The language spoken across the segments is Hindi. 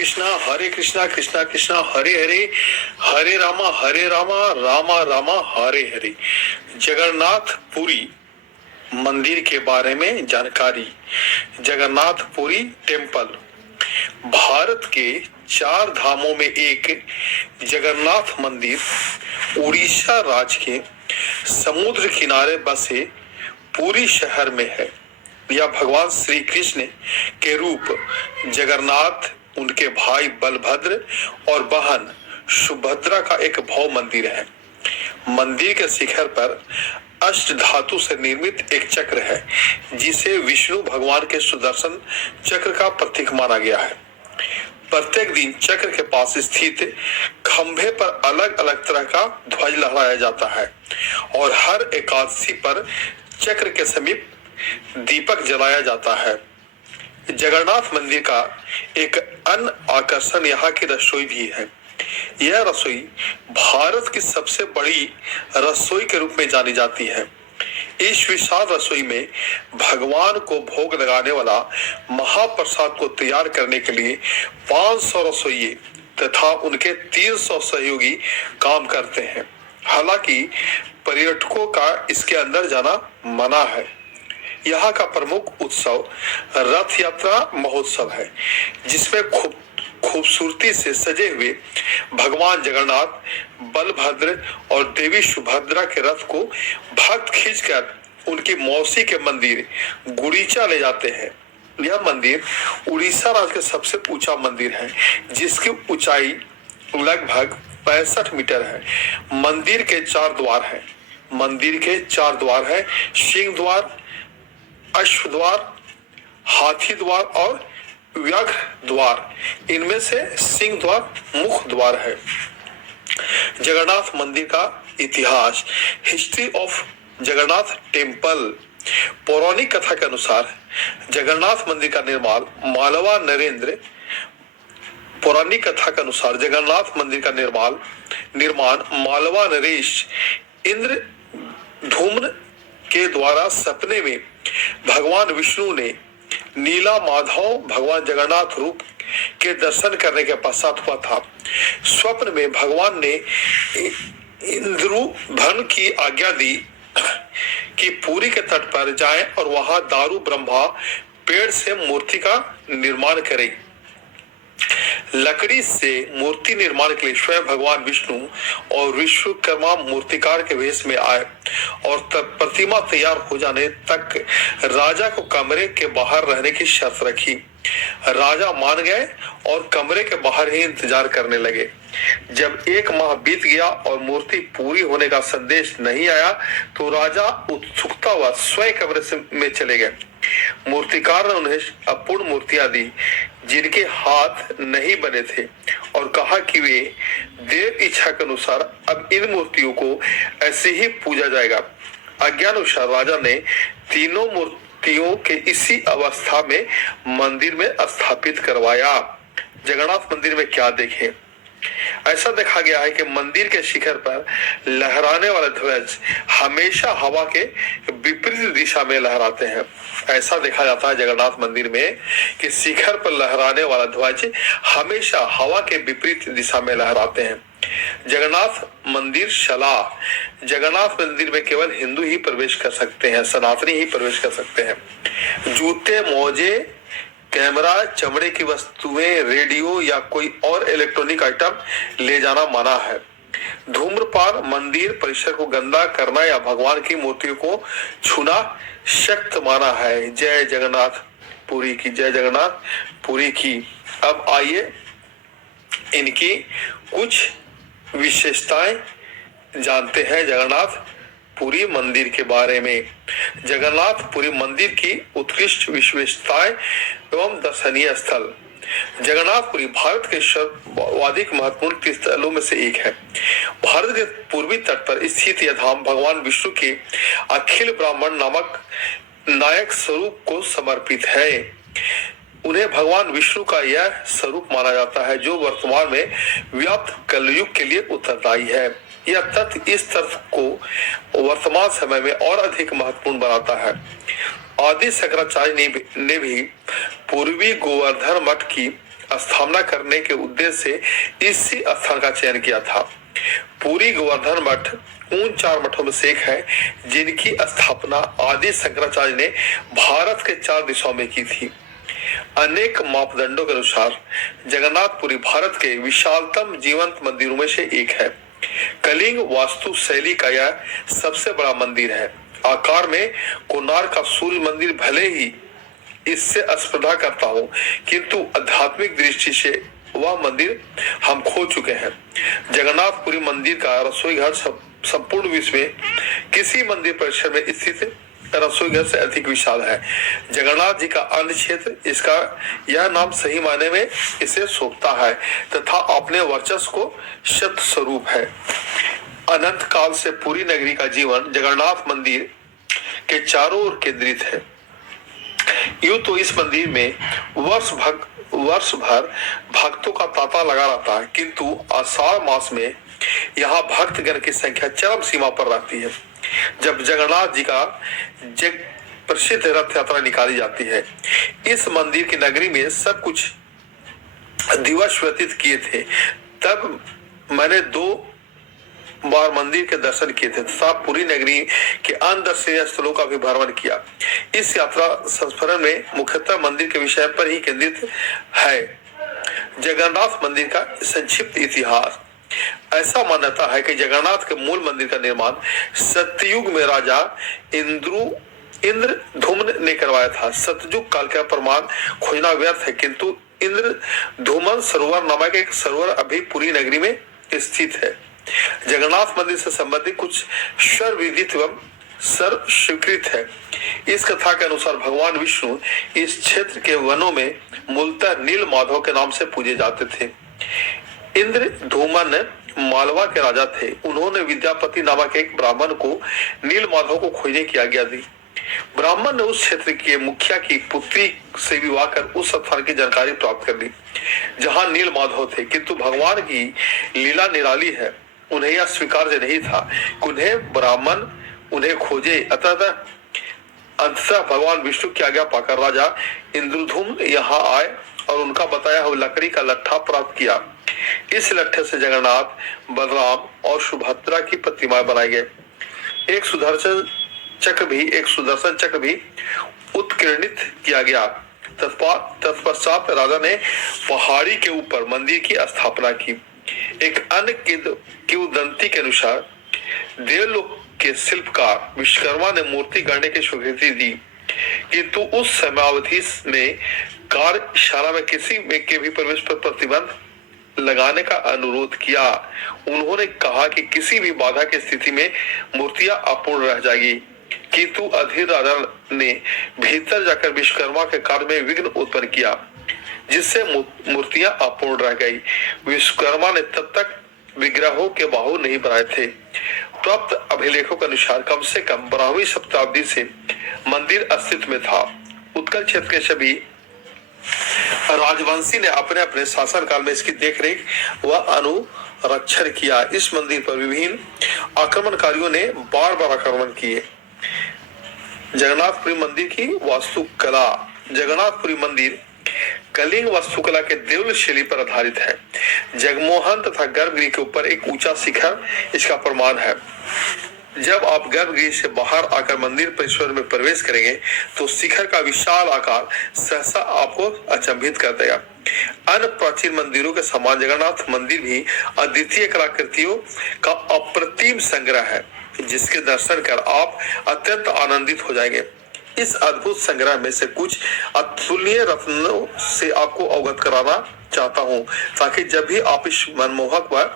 कृष्णा कृष्णा कृष्णा हरे हरे, हरे रामा रामा रामा हरे हरे। जगन्नाथपुरी मंदिर के बारे में जानकारी। जगन्नाथपुरी टेम्पल भारत के 4 धामों में एक जगन्नाथ मंदिर उड़ीसा राज्य के समुद्र किनारे बसे पुरी शहर में है। यह भगवान श्री कृष्ण के रूप जगन्नाथ, उनके भाई बलभद्र और बहन सुभद्रा का एक भव्य मंदिर है। मंदिर के शिखर पर अष्ट धातु से निर्मित एक चक्र है, जिसे विष्णु भगवान के सुदर्शन चक्र का प्रतीक माना गया है। प्रत्येक दिन चक्र के पास स्थित खंभे पर अलग अलग तरह का ध्वज लहराया जाता है और हर एकादशी पर चक्र के समीप दीपक जलाया जाता है। जगन्नाथ मंदिर का एक अन्य आकर्षण यहाँ की रसोई भी है। यह रसोई भारत की सबसे बड़ी रसोई के रूप में जानी जाती है। इस विशाल रसोई में भगवान को भोग लगाने वाला महाप्रसाद को तैयार करने के लिए 500 रसोइये तथा उनके 300 सहयोगी काम करते हैं। हालांकि पर्यटकों का इसके अंदर जाना मना है। यहाँ का प्रमुख उत्सव रथ यात्रा महोत्सव है, जिसमें खूबसूरती से सजे हुए भगवान जगन्नाथ, बलभद्र और देवी सुभद्रा के रथ को भक्त खींचकर उनकी मौसी के मंदिर गुड़ीचा ले जाते हैं। यह मंदिर उड़ीसा राज्य का सबसे ऊंचा मंदिर है, जिसकी ऊंचाई लगभग 65 मीटर है। मंदिर के 4 द्वार हैं। मंदिर के 4 द्वार हैं: सिंह द्वार, अश्व द्वार, हाथी द्वार और व्याघ्र द्वार। इनमें से सिंह द्वार मुख्य द्वार है। जगन्नाथ मंदिर का इतिहास। History of Jagannath temple. पौराणिक कथा के अनुसार जगन्नाथ मंदिर का पौराणिक कथा के अनुसार जगन्नाथ मंदिर का निर्माण मालवा नरेश इंद्र धूम्र के द्वारा सपने में भगवान विष्णु ने नीला माधव भगवान जगन्नाथ रूप के दर्शन करने के पश्चात हुआ था। स्वप्न में भगवान ने इंद्रुभन की आज्ञा दी कि पुरी के तट पर जाएं और वहां दारू ब्रह्मा पेड़ से मूर्ति का निर्माण करें। लकड़ी से मूर्ति निर्माण के लिए स्वयं भगवान विष्णु और विश्वकर्मा मूर्तिकार के वेश में आए और तब प्रतिमा तैयार हो जाने तक राजा को कमरे के बाहर रहने की शर्त रखी। राजा मान गए और कमरे के बाहर ही इंतजार करने लगे। जब 1 माह बीत गया और मूर्ति पूरी होने का संदेश नहीं आया तो राजा उत्सुकता हुआ स्वयं कमरे में चले गए। मूर्तिकार ने उन्हें अपूर्ण मूर्तियां दी जिनके हाथ नहीं बने थे और कहा कि वे देव इच्छा के अनुसार अब इन मूर्तियों को ऐसे ही पूजा जाएगा। आज्ञानुसार राजा ने तीनों मूर्तियों के इसी अवस्था में मंदिर में स्थापित करवाया। जगन्नाथ मंदिर में क्या देखें? ऐसा देखा गया है कि मंदिर के शिखर पर लहराने वाले ध्वज हमेशा हवा के विपरीत दिशा में लहराते हैं। ऐसा देखा जाता है जगन्नाथ मंदिर में कि शिखर पर लहराने वाला ध्वज हमेशा हवा के विपरीत दिशा में लहराते हैं। जगन्नाथ मंदिर सलाह। जगन्नाथ मंदिर में केवल हिंदू ही प्रवेश कर सकते हैं, सनातनी ही प्रवेश कर सकते हैं। जूते, मोजे, कैमरा, चमड़े की वस्तुएं, रेडियो या कोई और इलेक्ट्रॉनिक आइटम ले जाना मना है। धूम्रपान, मंदिर परिसर को गंदा करना या भगवान की मूर्तियों को छूना सख्त माना है। जय जगन्नाथ पुरी की, जय जगन्नाथ पुरी की। अब आइए इनकी कुछ विशेषताएं जानते हैं जगन्नाथ पुरी मंदिर के बारे में। जगन्नाथ पुरी मंदिर की उत्कृष्ट विशेषताएं एवं दर्शनीय स्थल। जगन्नाथपुरी भारत के सर्वाधिक महत्वपूर्ण तीर्थस्थलों में से एक है। भारत के पूर्वी तट पर स्थित यह धाम भगवान विष्णु के अखिल ब्राह्मण नामक नायक स्वरूप को समर्पित है। उन्हें भगवान विष्णु का यह स्वरूप माना जाता है जो वर्तमान में व्याप्त कलयुग के लिए उत्तरदायी है। यह तथ्य इस तथ्य को वर्तमान समय में और अधिक महत्वपूर्ण बनाता है। आदि शंकराचार्य ने भी पूर्वी गोवर्धन मठ की स्थापना करने के उद्देश्य से इसी स्थान का चयन किया था। पूरी गोवर्धन मठ उन 4 मठों में से एक है जिनकी स्थापना आदि शंकराचार्य ने भारत के 4 दिशाओं में की थी। अनेक मापदंडों के अनुसार जगन्नाथपुरी भारत के विशालतम जीवंत मंदिरों में से एक है। कलिंग वास्तु शैली का यह सबसे बड़ा मंदिर है। आकार में कोणार्क का सूर्य मंदिर भले ही इससे स्पर्धा करता हो, किंतु आध्यात्मिक दृष्टि से वह मंदिर हम खो चुके हैं। जगन्नाथपुरी मंदिर का रसोई घर संपूर्ण विश्व में किसी मंदिर परिसर में स्थित रसोई घर से अधिक विशाल है। जगन्नाथ जी का अन्य क्षेत्र, इसका यह नाम सही मायने में इसे सौंपता है तथा अपने वर्चस्व को शत स्वरूप है। अनंत काल से पूरी नगरी का जीवन जगन्नाथ मंदिर के चारों ओर केंद्रित है। यूं तो इस मंदिर में वर्ष भर भक्तों का तांता लगा रहता है, किंतु आषाढ़ मास में यहाँ भक्तगण की संख्या चरम सीमा पर रहती है, जब जगन्नाथ जी का जग प्रसिद्ध रथ यात्रा निकाली जाती है। इस मंदिर की नगरी में सब कुछ दिवस व्यतीत किए थे, तब मैंने 2 बार मंदिर के दर्शन किए थे तथा पूरी नगरी के अन्य दर्शनीय स्थलों का भी भ्रमण किया। इस यात्रा संस्मरण में मुख्यतः मंदिर के विषय पर ही केंद्रित है। जगन्नाथ मंदिर का संक्षिप्त इतिहास। ऐसा मान्यता है कि जगन्नाथ के मूल मंदिर का निर्माण सतयुग में राजा इंद्रधुम्न ने करवाया था। सतयुग काल का प्रमाण खोजना व्यर्थ है, किंतु इंद्रधुम्न सरोवर नामक एक सरोवर अभी पूरी नगरी में स्थित है। जगन्नाथ मंदिर से संबंधित कुछ सर्वविदित एवं सर्व स्वीकृत है। इस कथा के अनुसार भगवान विष्णु इस क्षेत्र के वनों में मूलतः नील माधव के नाम से पूजे जाते थे। इंद्रधुम्न मालवा के राजा थे। उन्होंने विद्यापति नामक एक ब्राह्मण को नील माधव को खोजने की आज्ञा दी। ब्राह्मण ने उस क्षेत्र के मुखिया की पुत्री से विवाह कर उस स्थान की जानकारी प्राप्त कर ली जहां नील माधव थे, किंतु भगवान की लीला निराली है। उन्हें यह स्वीकार्य नहीं था कि उन्हें ब्राह्मण उन्हें खोजे। अंततः भगवान विष्णु की आज्ञा पाकर राजा इंद्रधुम्न यहाँ आए और उनका बताया हुआ लकड़ी का लट्ठा प्राप्त किया। इस लट्ठे से जगन्नाथ, बलराम और सुभद्रा की प्रतिमाएं बनाई गई। एक सुदर्शन चक्र भी उत्कीर्णित किया गया। तत्पश्चात राजा ने पहाड़ी के ऊपर मंदिर की स्थापना की। एक अन्य किंवदंती के अनुसार देवलोक के शिल्पकार विश्वकर्मा ने मूर्ति गढ़ने की स्वीकृति दी, किंतु उस समयावधि में कार्यशाला में किसी के भी प्रवेश पर प्रतिबंध लगाने का अनुरोध किया। उन्होंने कहा कि किसी भी बाधा की स्थिति में मूर्तियां अपूर्ण रह जाएगी, किंतु अधीर राजा ने भीतर जाकर विश्वकर्मा के कार्य में विघ्न उत्पन्न किया, जिससे मूर्तियां अपूर्ण रह गई। विश्वकर्मा ने तब तक विग्रहों के बाहु नहीं बनाए थे। प्राप्त अभिलेखों के अनुसार कम से कम 12वीं शताब्दी से मंदिर अस्तित्व में था। उत्कल क्षेत्र के सभी राजवंशी ने अपने अपने शासन काल में इसकी देखरेख व अनुरक्षण किया। इस मंदिर पर विभिन्न आक्रमणकारियों ने बार बार आक्रमण किए। जगन्नाथपुरी मंदिर की वास्तुकला। जगन्नाथपुरी मंदिर कलिंग वास्तुकला के देवल शैली पर आधारित है। जगमोहन तथा गर्भगृह के ऊपर एक ऊंचा शिखर इसका प्रमाण है। जब आप गर्भगृह से बाहर आकर मंदिर परिसर में प्रवेश करेंगे तो शिखर का विशाल आकार सहसा आपको अचंभित कर देगा। अन्य प्राचीन मंदिरों के समान जगन्नाथ मंदिर भी अद्वितीय कलाकृतियों का अप्रतिम संग्रह है, जिसके दर्शन कर आप अत्यंत आनंदित हो जाएंगे। इस अद्भुत संग्रह में से कुछ अतुलनीय रत्नों से आपको अवगत कराना चाहता हूँ, ताकि जब भी आप इस मनमोहक व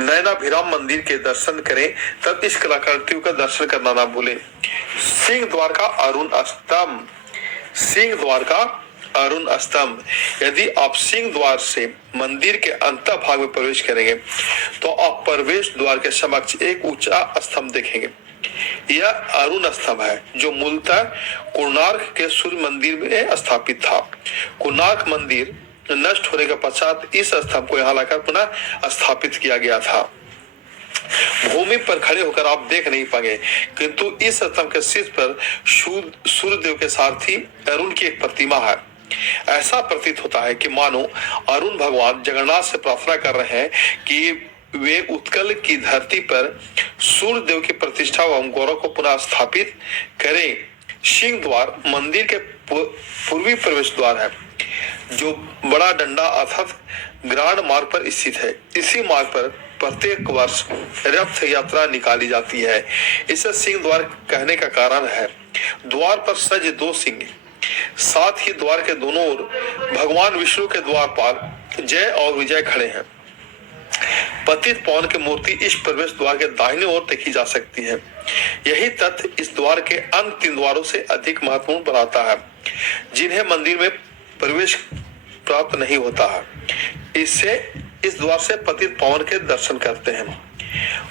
नयनाभिराम मंदिर के दर्शन करें तब इस कलाकृतियों का दर्शन करना ना भूलें। सिंह द्वार का अरुण स्तंभ। यदि आप सिंह द्वार से मंदिर के अंत भाग में प्रवेश करेंगे तो आप प्रवेश द्वार के समक्ष एक ऊंचा स्तंभ देखेंगे। यह अरुण स्तंभ है, जो मूलतः कोणार्क के सूर्य मंदिर में स्थापित था। कोणार्क मंदिर नष्ट होने के पश्चात इस स्तंभ को यहाँ लाकर पुनः स्थापित किया गया था। भूमि पर खड़े होकर आप देख नहीं पाएंगे, किंतु इस स्तंभ के शीर्ष पर सूर्यदेव के सारथी अरुण की एक प्रतिमा है। ऐसा प्रतीत होता है कि मानो अरुण भगवान जगन्नाथ से प्रार्थना कर रहे हैं कि वे उत्कल की धरती पर सूर्य देव की प्रतिष्ठा एवं गौरव को पुनः स्थापित करें। सिंह द्वार मंदिर के पूर्वी प्रवेश द्वार है, जो बड़ा डंडा अर्थात ग्रांड मार्ग पर स्थित है। इसी मार्ग पर प्रत्येक वर्ष रथ यात्रा निकाली जाती है। इसे सिंह द्वार कहने का कारण है, द्वार पर सज दो सिंह, साथ ही द्वार के दोनों ओर भगवान विष्णु के द्वारपाल जय और विजय खड़े हैं। पतित पावन की मूर्ति इस प्रवेश द्वार के दाहिने ओर देखी जा सकती है। यही तथ्य इस द्वार के अन्य 3 द्वारों से अधिक महत्वपूर्ण बनाता है, जिन्हें मंदिर में प्रवेश प्राप्त नहीं होता है। इससे इस द्वार से पतित पावन के दर्शन करते हैं।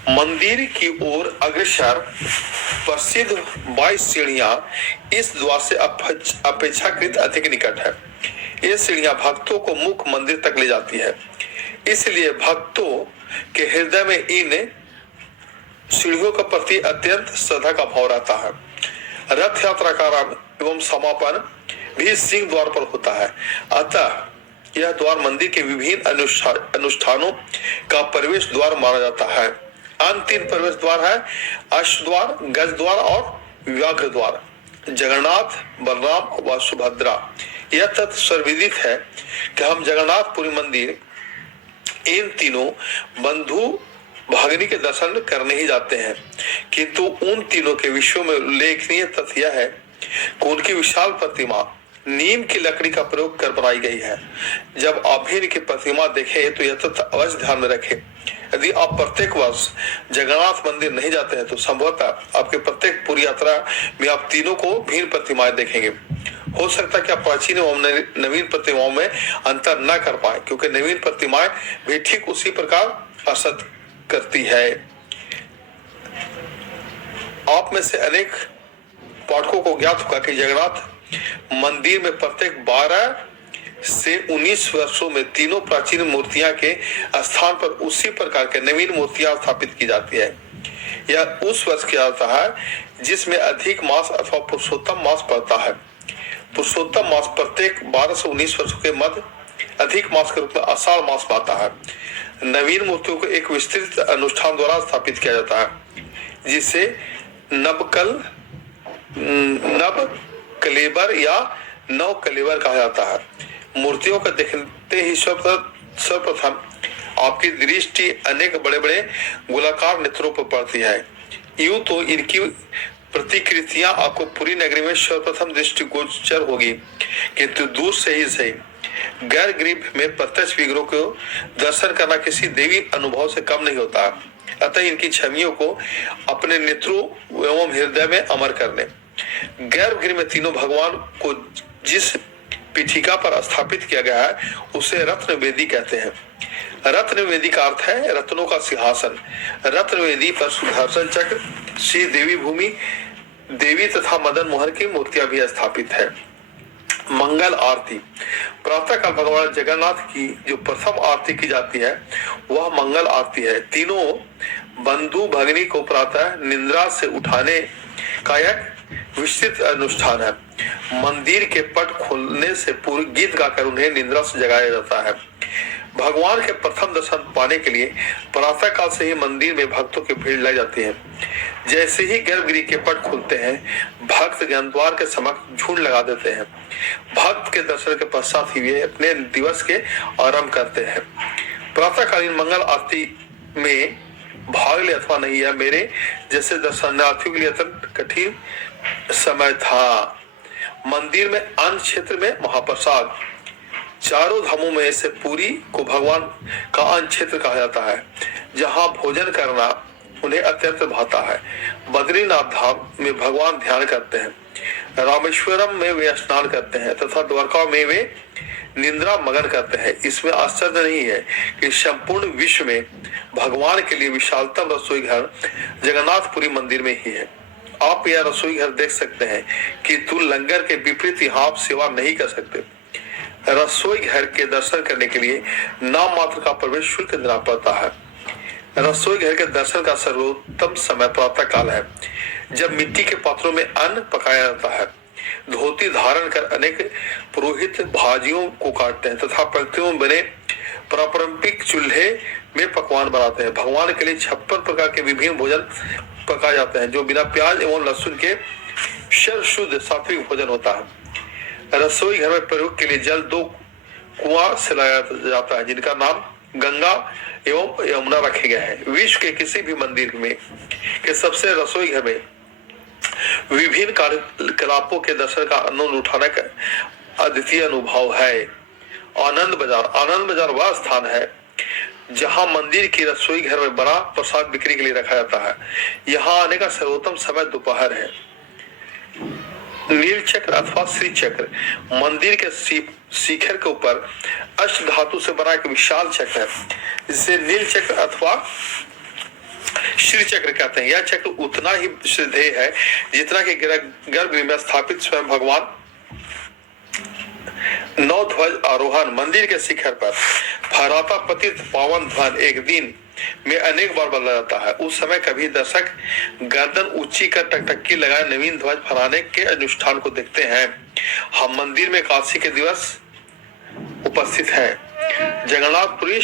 मंदिर की ओर अग्रसर प्रसिद्ध 22 सीढ़ियां इस द्वार से अपेक्षाकृत अधिक निकट है। ये सीढ़ियां भक्तों को मुख्य मंदिर तक ले जाती है, इसलिए भक्तों के हृदय में इन सीढ़ियों के प्रति अत्यंत श्रद्धा का भाव रहता है। रथ यात्रा का आरंभ एवं समापन भी सिंह द्वार पर होता है। अतः यह द्वार मंदिर के विभिन्न अनुष्ठानों का प्रवेश द्वार माना जाता है। अन्य 3 प्रवेश द्वार है अश्व द्वार, गज द्वार और व्याघ्र द्वार। जगन्नाथ, बलराम व सुभद्रा। यह तथ्य सर्वविदित है कि हम जगन्नाथपुरी मंदिर इन तीनों बंधु भागिनी के दर्शन करने ही जाते हैं, किंतु उन तीनों के विषयों में उल्लेखनीय तथ्य यह है कि उनकी विशाल प्रतिमा नीम की लकड़ी का प्रयोग कर बनाई गई है। जब आप भी इनकी प्रतिमा देखें तो यह तथ्य अवश्य ध्यान में रखें। यदि आप प्रत्येक वर्ष जगन्नाथ मंदिर नहीं जाते हैं तो संभवतः आपके प्रत्येक पूरी यात्रा में आप तीनों को भिन्न प्रतिमाएं देखेंगे। हो सकता है कि आप प्राचीन एवं नवीन प्रतिमाओं में अंतर न कर पाए, क्योंकि नवीन प्रतिमाएं भी ठीक उसी प्रकार असर करती है। आप में से अनेक पाठकों को ज्ञात होगा कि जगन्नाथ मंदिर में प्रत्येक 12 से 19 वर्षों में तीनों प्राचीन मूर्तियां के स्थान पर उसी प्रकार के नवीन मूर्तियां स्थापित की जाती है। यह उस वर्ष किया जाता है जिसमें अधिक मास अथवा पुरुषोत्तम मास पड़ता है। पुरुषोत्तम मास प्रत्येक 12 से 19 वर्षों के मध्य अधिक मास के रूप में आषाढ़ मास पाता है। नवीन मूर्तियों को एक विस्तृत अनुष्ठान द्वारा स्थापित किया जाता है, जिसे नव कलेबर या नव कलेबर कहा जाता है। मूर्तियों को देखते ही सर्वप्रथम आपकी दृष्टि अनेक बड़े बड़े गोलाकार नेत्रों पर पड़ती है। यूं तो इनकी प्रतिकृतियां आपको पूरी नगरी में सर्वप्रथम दृष्टिगोचर होगी, किंतु दूर से ही सही गर्भगृह में प्रत्यक्ष विग्रहों को दर्शन करना किसी देवी अनुभव से कम नहीं होता। अतः इनकी छवियों को अपने नेत्रों एवं हृदय में अमर करने। गर्भगृह में तीनों भगवान को जिस पीठिका पर स्थापित किया गया है उसे रत्न वेदी कहते हैं। रत्न वेदी का अर्थ है रत्नों का सिंहासन। रत्न वेदी पर सुदर्शन चक्र, श्री देवी भूमि देवी तथा मदन मोहन की मूर्तियां भी स्थापित है। मंगल आरती। प्रातः काल भगवान जगन्नाथ की जो प्रथम आरती की जाती है वह मंगल आरती है। तीनों बंधु भगिनी को प्रातः निद्रा से उठाने का एक विस्तृत अनुष्ठान है। मंदिर के पट खोलने से पूर्व गीत गाकर उन्हें निद्रा से जगाया जाता है। भगवान के प्रथम दर्शन पाने के लिए प्रातः काल से ही मंदिर में भक्तों की भीड़ लग जाती है। जैसे ही गर्भगृह के पट खुलते हैं, भक्त ज्ञानद्वार के समक्ष झुंड लगा देते हैं। भक्त के दर्शन के पश्चात ही वे अपने दिवस के आरंभ करते हैं। प्रातःकालीन मंगल आरती में भाग ले अथवा नहीं, है मेरे जैसे दर्शनार्थियों के लिए अत्यंत कठिन समय था। मंदिर में अन्य क्षेत्र में महाप्रसाद। चारों धामों में से पुरी को भगवान का अन्य क्षेत्र कहा जाता है, जहां भोजन करना उन्हें अत्यंत भाता है। बद्रीनाथ धाम में भगवान ध्यान करते हैं, रामेश्वरम में वे स्नान करते हैं तथा द्वारका में वे निद्रा मगन करते हैं। इसमें आश्चर्य नहीं है कि संपूर्ण विश्व में भगवान के लिए विशालतम रसोई घर जगन्नाथपुरी मंदिर में ही है। आप यह रसोई घर देख सकते हैं कि तू लंगर के विपरीत यहाँ आप सेवा नहीं कर सकते। रसोई घर के दर्शन करने के लिए नाम मात्र का प्रवेश शुल्क देना पड़ता है। रसोई घर के दर्शन का सर्वोत्तम समय प्रातः काल है, जब मिट्टी के पात्रों में अन्न पकाया जाता है। धोती धारण कर अनेक पुरोहित भाजियों को काटते हैं तथा पंक्तियों में बने पारंपरिक चूल्हे में पकवान बनाते हैं। भगवान के लिए 56 प्रकार के विभिन्न भोजन पकाए जाते हैं जो बिना प्याज एवं लहसुन के शुद्ध सात्विक भोजन होता है। रसोई घर में प्रयोग के लिए जल 2 कुआं से लाया जाता है जिनका नाम गंगा एवं यमुना रखे गए हैं। विश्व के किसी भी मंदिर में के सबसे रसोई घर में विभिन्न कार्यकलापों के दर्शन का आनंद उठाने का अद्वितीय अनुभव है। आनंद बाजार वह स्थान है जहां मंदिर की रसोई घर में बड़ा प्रसाद बिक्री के लिए रखा जाता है। यहाँ आने का सर्वोत्तम समय दोपहर है। नील चक्र अथवा श्री चक्र मंदिर के शिखर के ऊपर अष्ट धातु से बना एक विशाल चक्र है जिसे नील चक्र अथवा श्री चक्र कहते हैं। यह चक्र उतना ही श्रद्धेय है जितना कि गर्भगृह में स्थापित स्वयं भगवान नौ ध्वज आरोहण। मंदिर के शिखर पर फहराता पतित पावन ध्वज एक दिन में अनेक बार बदला जाता है। उस समय कभी दर्शक गर्दन ऊंची कर टकटकी लगाए नवीन ध्वज फहराने के अनुष्ठान को देखते हैं। हम मंदिर में काशी के दिवस उपस्थित हैं। जगन्नाथपुरी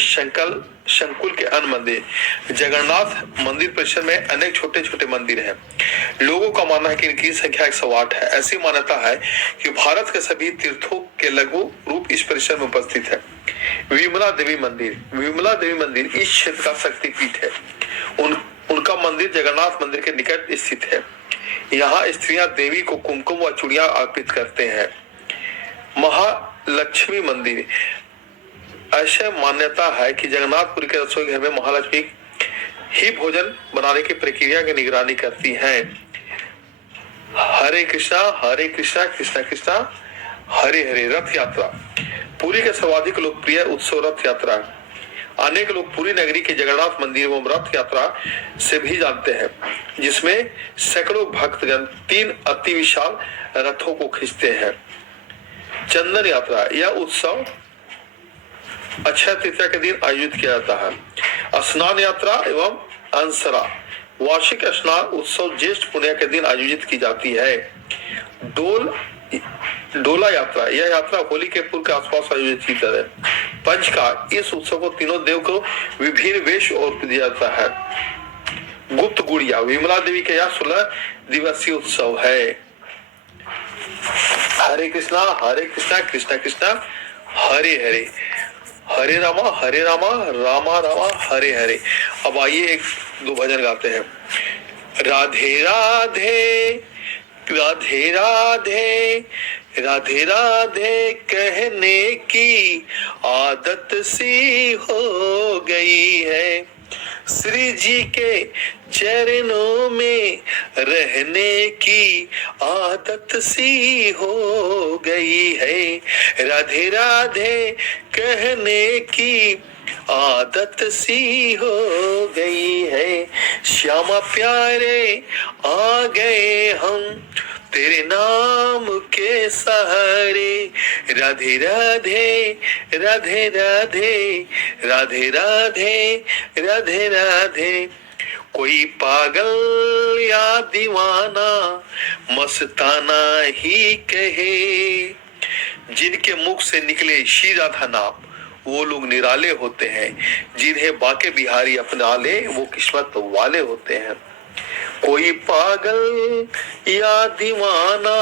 संकुल के अन्य मंदिर जगन्नाथ मंदिर परिसर में अनेक छोटे छोटे मंदिर हैं। लोगों का मानना है कि इनकी संख्या 108 है। ऐसी मान्यता है कि भारत के सभी तीर्थों के लघु रूप इस परिसर में उपस्थित है। विमला देवी मंदिर इस क्षेत्र का शक्तिपीठ है। उनका मंदिर जगन्नाथ मंदिर के निकट स्थित है। यहाँ स्त्रियां देवी को कुमकुम व चूड़ियां अर्पित करते हैं। महालक्ष्मी मंदिर ऐसा मान्यता है कि जगन्नाथपुरी के रसोई घर में महालक्ष्मी ही भोजन बनाने की प्रक्रिया की निगरानी करती हैं। हरे कृष्णा कृष्णा कृष्णा हरे हरे। रथ यात्रा पुरी के सर्वाधिक लोकप्रिय उत्सव रथ यात्रा। अनेक लोग पुरी नगरी के जगन्नाथ मंदिर एवं रथ यात्रा से भी जानते हैं जिसमें सैकड़ों भक्तगण 3 अति विशाल रथों को खींचते हैं। चंदन यात्रा यह उत्सव अक्षय तृतीया के दिन आयोजित किया जाता है। स्नान यात्रा एवं अंसरा वार्षिक स्नान उत्सव ज्येष्ठ पुण्य के दिन आयोजित की जाती है। डोला यात्रा यह यात्रा होली के पूर्व के आसपास आयोजित की जाती है। पंच का इस उत्सव को तीनों देव को विभिन्न वेश और दिया जाता है। गुप्त गुड़िया विमला देवी का यह 16 दिवसीय उत्सव है। हरे कृष्णा कृष्णा कृष्णा हरे हरे। हरे रामा रामा रामा हरे हरे। अब आइए 1-2 भजन गाते हैं। राधे राधे राधे राधे राधे राधे कहने की आदत सी हो गई है। श्री जी के चरणों में रहने की आदत सी हो गई है। राधे राधे कहने की आदत सी हो गई है। श्यामा प्यारे आ गए हम तेरे नाम के सहारे। राधे राधे राधे राधे राधे राधे राधे राधे। कोई पागल या दीवाना मस्ताना ही कहे। जिनके मुख से निकले श्री राधा नाम वो लोग निराले होते हैं। जिन्हें बाके बिहारी अपना ले वो किस्मत वाले होते हैं। कोई पागल या दीवाना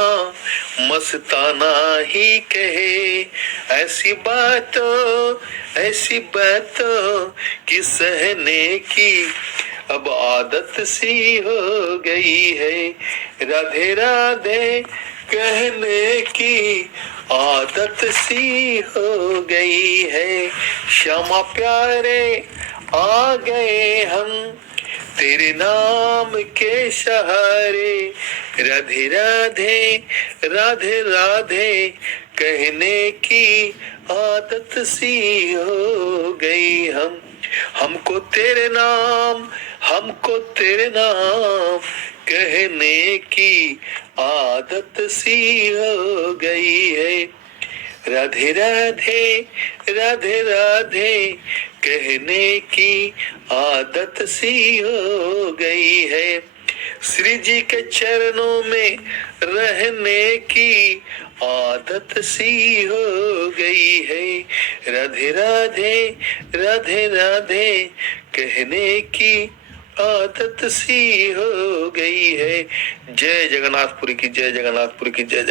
मस्ताना ही कहे। ऐसी बात कि सहने की अब आदत सी हो गई है। राधे राधे कहने की आदत सी हो गई है। श्यामा प्यारे आ गए हम तेरे नाम के सहारे। राधे राधे राधे राधे कहने की आदत सी हो गई हमको तेरे नाम कहने की आदत सी हो गई है। राधे राधे राधे राधे कहने की आदत सी हो गई है। श्री जी के चरणों में रहने की आदत सी हो गई है। राधे राधे राधे राधे कहने की आदत सी हो गई है। जय जगन्नाथपुरी की जय, जगन्नाथपुरी की जय।